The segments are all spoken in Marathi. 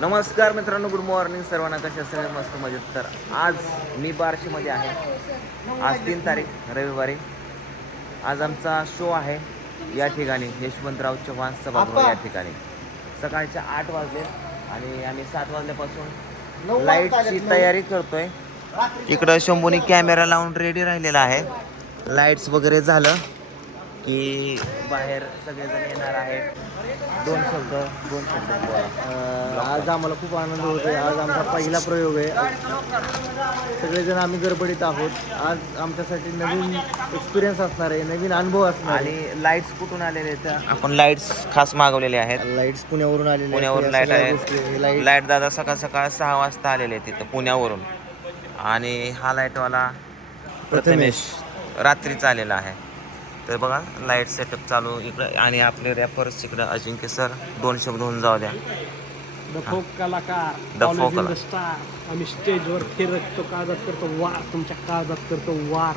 नमस्कार मित्रांनो गुड मॉर्निंग सर्वांना कशा सगळे मस्त मजेत. तर आज मी बार्शीमध्ये आहे. आज तीन तारीख रविवारी. आज आमचा शो आहे. या ठिकाणी यशवंतराव चव्हाण सभागृह या ठिकाणी. सकाळच्या आठ वाजले आणि आम्ही सात वाजल्यापासून लाईटची तयारी करतोय. इकडं शंभूने कॅमेरा लावून रेडी राहिलेला आहे. लाईट्स वगैरे झालं. की बाहेर सगळेजण येणार आहेत. दोन शब्द दोन शब्द बोला. आज आम्हाला खूप आनंद होतोय. आज आमचा पहिला प्रयोग आहे. सगळेजण आम्ही गडबडीत आहोत. आज आमच्यासाठी नवीन एक्सपिरियन्स असणार आहे नवीन अनुभव असणार आणि लाईट्स कुठून आलेले आहेत? आपण लाईट्स खास मागवलेले आहेत. लाईट्स पुण्यावरून आलेले. पुण्यावरून लाइट आहे. लाइट दादा सकाळ सकाळ सहा वाजता आलेले आहेत तिथं पुण्यावरून. आणि हा लाईटवाला प्रथमेश. रात्रीचा आलेला आहे. तर बघा लाइट सेटअप चालू. इकडं आणि आपले रॅपर्स इकडं अजिंक्य सर दोन शब्द होऊन जाऊ द्या. द फोक कलाकार आम्ही स्टेजवर फिरकतो काळजात करतो वार. तुमच्या काळजात करतो वार.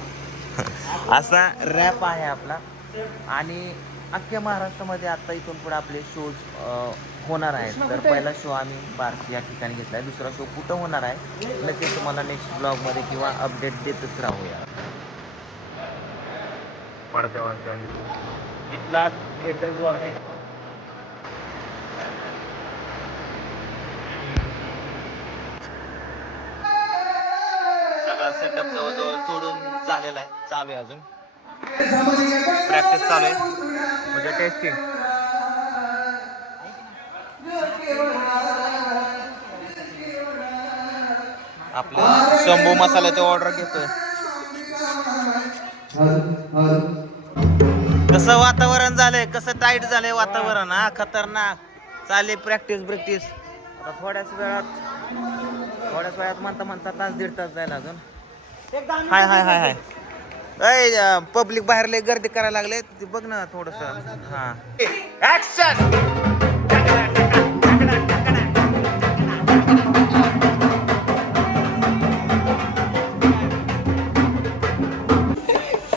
असा रॅप आहे आपला. आणि अख्ख्या महाराष्ट्रामध्ये आता इथून पुढे आपले शोज होणार आहेत. तर पहिला शो आम्ही बार्शी या ठिकाणी घेतला आहे दुसरा शो कुठं होणार आहे नक्कीच तुम्हाला नेक्स्ट ब्लॉगमध्ये किंवा अपडेट देतच राहूया. इथला थिएटर जो आहे. सगळा सेटअप जवळजवळ सोडून झालेला आहे. चालू आहे अजून. प्रॅक्टिस चालू आहे. म्हणजे टेस्टिंग आपलं शंभू मसाल्याची ऑर्डर घेतोय. कसं वातावरण झालंय कसं टाईट झालंय वातावरण हा? खतरनाक. चालली प्रॅक्टिस प्रॅक्टिस आता थोड्याच वेळात थोड्याच वेळात म्हणता म्हणता तास दीड तास जाईल अजून. हाय हाय हाय हाय. अय पब्लिक बाहेर लय गर्दी करायला लागले. ते बघ ना थोडस. हा. ऍक्शन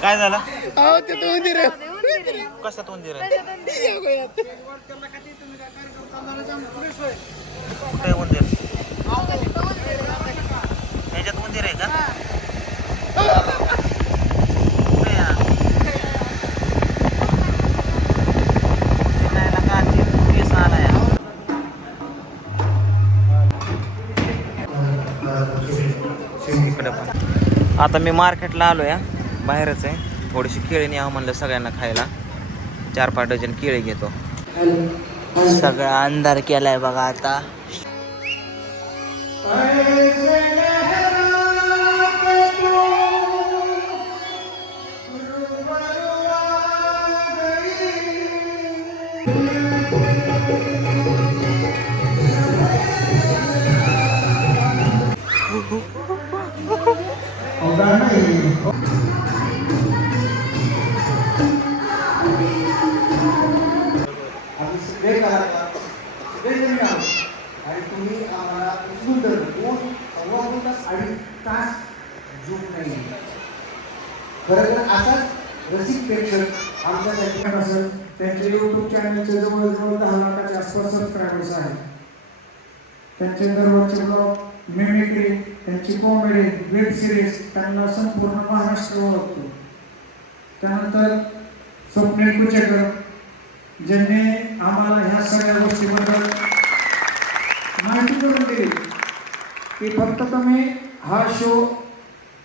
काय झालं? कशात उंदीर आहे कुठे उंदीर ह्याच्यात उंदीर आहे का कुठे आहे हा? फिरायला का ते केस आलाय हा? इकडे पण आता मी मार्केटला आलो या बाहेरच आहे थोडीशी केळी न्यावं म्हणलं सगळ्यांना खायला. चार पाच डझन केळी घेतो. सगळा अंधार केलाय बघा आता. खरं तर असाच रसिक प्रेक्षक आमच्यासाठी असेल त्यांचे युट्यूब चॅनलचे जवळजवळ दहा लाखाच्या आसपास सबस्क्रायबर्स आहेत. त्यांचे दररोजचे ब्लॉग मिमिक्री त्यांची कॉमेडी वेब सिरीज त्यांना संपूर्ण महाराष्ट्र ओळखतो. त्यानंतर स्वप्नील कुचेकर ज्यांनी आम्हाला ह्या सगळ्या गोष्टीबद्दल माहिती करून दिली. की फक्त तुम्ही हा शो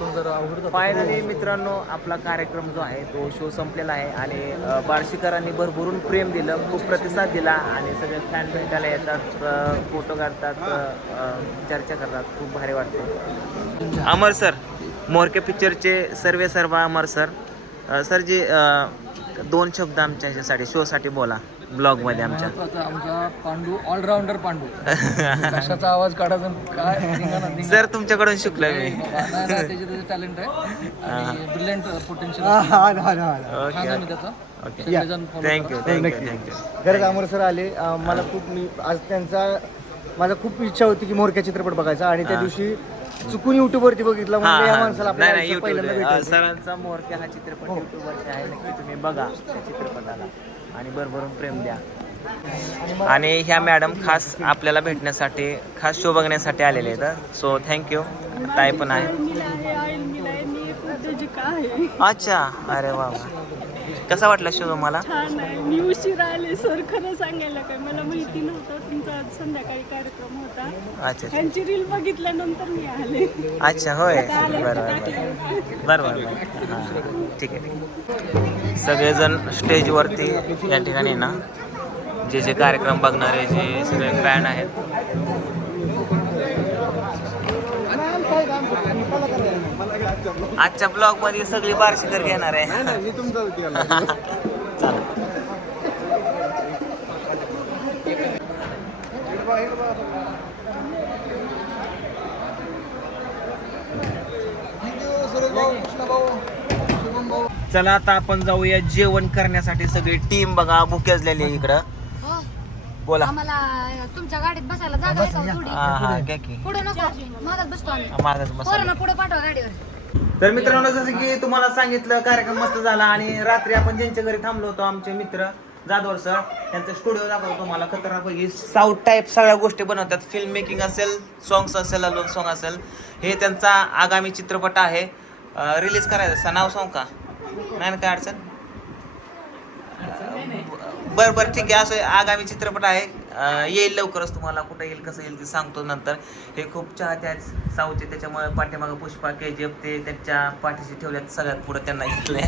फायनली मित्रांनो आपला कार्यक्रम जो आहे तो शो संपलेला आहे आणि बार्शीकरांनी भरभरून प्रेम दिलं खूप प्रतिसाद दिला आणि सगळे फॅन भेटायला येतात फोटो काढतात चर्चा करतात. खूप भारी वाटतं. अमर सर मोरके पिक्चरचे सर्वे सर्व अमर सर. सर जी दोन शब्द आमच्या ह्याच्यासाठी शोसाठी बोला ब्लॉगमध्ये आमच्या. महत्त्वाचा आमचा पांडू ऑलराऊंडर पांडू. कशाचा आवाज काढायचा काय? धिंगाणा, धिंगाणा. सर तुमच्याकडून शिकलोय मी. नाही नाही त्याचे त्याचे टॅलेंट आहे. आणि ब्रिलियंट पोटेन्शियल छान ओके आहे मी त्याचा. ओके सगळेजण follow थँक्यू. थँक्यू थँक्यू गरज अमर सर आले. अं, मला खूप मी आज त्यांचा माझा खूप इच्छा होती की मोरक्या चित्रपट बघायचा. आणि त्या. दिवशी चुकून युट्यूब वरती बघितला हा, म्हणजे या हा. माणसाला आपल्या नाही नाही आयुष्यात पहिल्यांदा भेटायचं. सरांचा मोरक्या हा चित्रपट युट्यूबवरती आहे. नक्की तुम्ही बघा त्या चित्रपटाला. आणि भरभरून प्रेम द्या. आणि ह्या मॅडम खास आपल्याला भेटण्यासाठी खास शो बघण्यासाठी आलेले आहेत सो थँक्यू ताई पण आहे. मिल आहे ऑइल मिल आहे मी एक उद्योजिका आहे. अच्छा. अरे वा वा. कसा वाटला शो तुम्हाला? छान आहे. मी उशिरा आले सर खरं सांगायला काय? मला माहिती नव्हतं. तुमचा आज संध्याकाळी कार्यक्रम होता. अच्छा ह्यांची रील बघितल्यानंतर मी आले. अच्छा होय. आता आले बरं होते बरं. बरं बरं बरं. हां ठीक आहे ठीक आहे. सगळेजण स्टेजवरती या ठिकाणी ना? जे जे कार्यक्रम बघणारे जे सगळे फॅन आहेत आजच्या ब्लॉगमध्ये. सगळी बारशीकर घेणार आहे. मी तुमचा चला चला आता आपण जाऊया जेवण करण्यासाठी. सगळी टीम बघा भुकेजलेली आहे इकडं. हो. बोला. आम्हाला तुमच्या गाडीत बसायला जागा आहे का थोडी. हा हा घ्या की. पुढे नको. मागत बसतो आम्ही. मागच बसा. पोरांना पुढे पाठवा गाडीवर. तर मित्रांनो जसं की तुम्हाला सांगितलं कार्यक्रम मस्त झाला आणि रात्री आपण ज्यांच्या घरी थांबलो होतो आमचे मित्र जाधवर सर त्यांचा स्टुडिओ दाखवतो तुम्हाला. खतरनाकपैकी साऊथ टाईप सगळ्या गोष्टी बनवतात. फिल्म मेकिंग असेल सॉंग्स असेल अलोन सॉंग असेल हे त्यांचा आगामी चित्रपट आहे. रिलीज करायचं असं नाव सांग का? नाही ना काय अडचण? बरं बरं ठीक आहे. असं आगामी चित्रपट आहे. येईल लवकरच तुम्हाला कुठं येईल कसं येईल ते सांगतो नंतर. हे खूप चाहते आहेत साऊथचे त्याच्यामुळे पाठीमागं पुष्पा के जी एफ ते त्यांच्या पाठीशी ठेवल्यात सगळ्यात पुढं त्यांना घेतलंय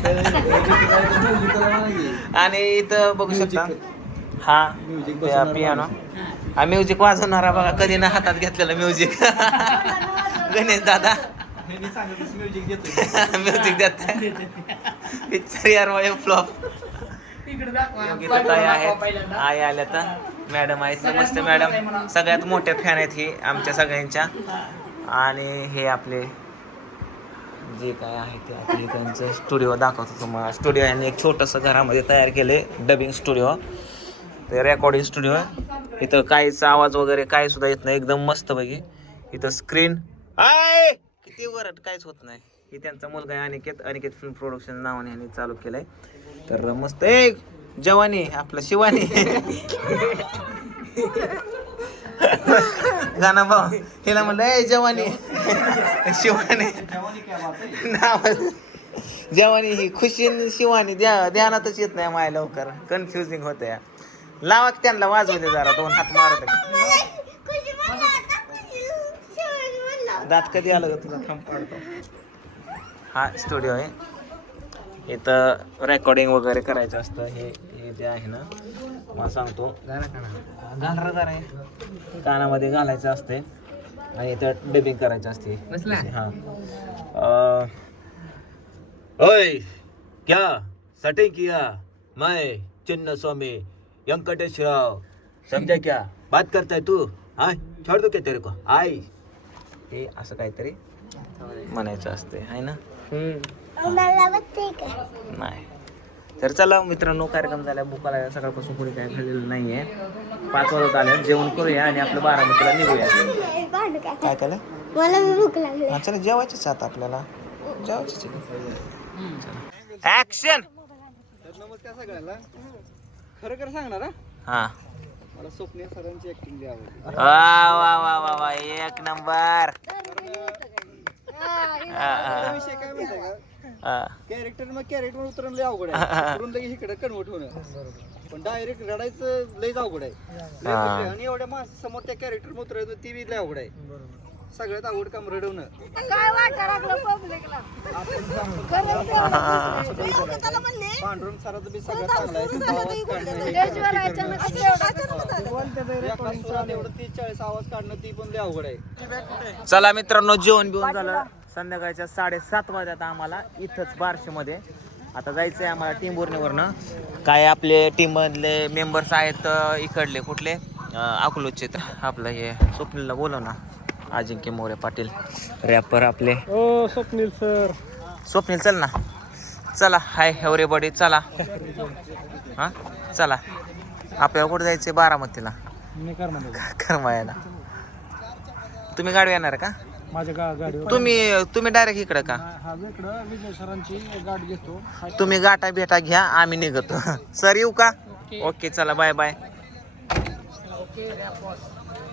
आणि इथं बघू शकता. हा पियानो हा. म्युझिक वाजवणारा बघा कधी ना हातात घेतलेलं म्युझिक गणेश दादा. म्युझिक देत पिक्चर यार फ्लॉप ताई आहेत. आई आल्या तर. मॅडम आहेत. नमस्ते मॅडम. सगळ्यात मोठ्या फॅन आहेत ही आमच्या सगळ्यांच्या. आणि हे आपले जे काय आहे ते आपले त्यांचं स्टुडिओ दाखवतो तुम्हाला. स्टुडिओ यांनी एक छोटंसं घरामध्ये तयार केले डबिंग स्टुडिओ. ते रेकॉर्डिंग स्टुडिओ इथं काहीच आवाज वगैरे काही सुद्धा येत नाही. एकदम मस्त पैकी इथं स्क्रीन आय! किती वरट काहीच होत नाही. ही त्यांचा मुलगा आहे अनिकेत. अनिकेत फिल्म प्रोडक्शन नावाने यांनी चालू केलंय. तर मस्त. ए जवानी आपलं शिवानी गाणं भाऊ हिला म्हणलं ए जवानी शिवानी नाव जवानी ही खुशी शिवानी. द्या ध्यानातच येत नाही माय लवकर. कन्फ्युजिंग होतं या. लावा की त्यांना वाजवू दे जरा दोन हात मारत दात कधी आलं ग तुला? थांब पाडतो. हा स्टुडिओ आहे. इथं रेकॉर्डिंग वगैरे करायचं असतं. हे हे जे आहे ना मला सांगतो. घालरा जरा आहे कानामध्ये घालायचं असते. आणि इथं डबिंग करायचं असते. हा. ओय क्या? सेटिंग किया? मैं चिन्ह स्वामी व्यंकटेश राव समझा क्या? बात करता है तू? हाँ? छोड़ दो क्या तेरे को? आई. ते असं काहीतरी म्हणायचं असते. आहे ना? नाही. तर चला मित्रांनो कार्यक्रम झाला. बुकाला सकाळपासून कोणी काय खाल्लेलं नाहीये. पाच वाजत आले. जेवण करूया आणि आपलं बारामतीला निघूया. काय केलं? मला भूक लागली. चला जेवायचीच आता आपल्याला. जेवायचीच ऍक्शन नमस्कार सगळ्याला खरं खरं सांगणार हा? मला स्वप्नील सरांची ऍक्टिंग आवडली. वा वा वा वा वा एक नंबर. हा, हा, विषय काय माहिती का. कॅरेक्टर मग कॅरेक्टर उतरण लय अवघड आहे. करून लगेच इकडे कन्वर्ट होणं. पण डायरेक्ट रडायचं लयच अवघड आहे. लय. आणि एवढ्या माणसा समोर त्या कॅरेक्टर उतरायचं ती बी लय अवघड आहे. सगळ्यात अवघड काम रडवणं. काय वाटायला लागलं पब्लिकला पांडुरंग सराचं बी सगळ्यात चांगलं आहे हे एवढं तीस चाळीस आवाज काढणं ती पण लय अवघड आहे. चला मित्रांनो जेवण बिवून झालं. संध्याकाळच्या साडेसात वाजता आम्हाला इथंच बारशेमध्ये. आता जायचं आहे आम्हाला टिंबुर्णीवरनं काय आपले टीममधले मेंबर्स आहेत इकडले कुठले? अकलूजचे तर आपलं हे स्वप्नीलला बोलव ना. अजिंक्य मोरे पाटील. रॅपर आपले. ओ स्वप्नील सर. स्वप्नील चल ना. चला. हाय एव्हरीबॉडी चला. हां? चला. आपल्याला कुठं जायचं आहे बारामतीला करमायाला तुम्ही गाडी येणार का? माझ्या गा गाडीवर. तुम्ही तुम्ही डायरेक्ट इकडं का? हा इकडं विजय सरांची गाडी घेतो. तुम्ही गाठा भेटा घ्या आम्ही निघतो. सर येऊ का? ओके चला बाय बाय